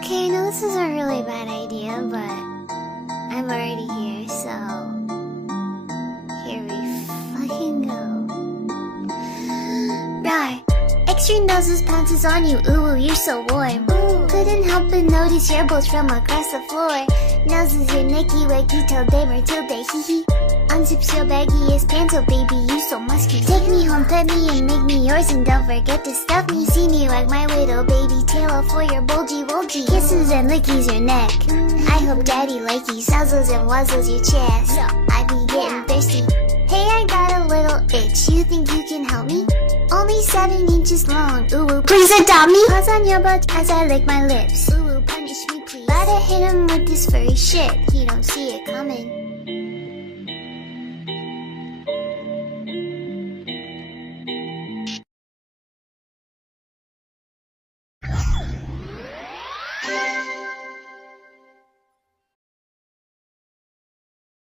Okay, I know this is a really bad idea, but I'm already here, so here we fucking go. Rawr! Extreme noses pounces on you, ooh, you're so warm. Couldn't help but notice your bolts from across the floor. Noses your Nicky Wacky till day Matilda, hee hee. Unzips your baggiest pants, oh baby, you so musky. Take me home, pet me and make me yours, and don't forget to stuff me. See me like my widow baby tail for your bulgy wolgy. Kisses and lickies your neck. I hope daddy likey nuzzles and wuzzles your chest. I be getting thirsty. Hey, I got a little itch. You think you can help me? Only 7 inches long. Ooh, please adopt me. Paws on your butt as I lick my lips. Ooh, punish me please. Gotta hit him with this furry shit. He don't see it coming.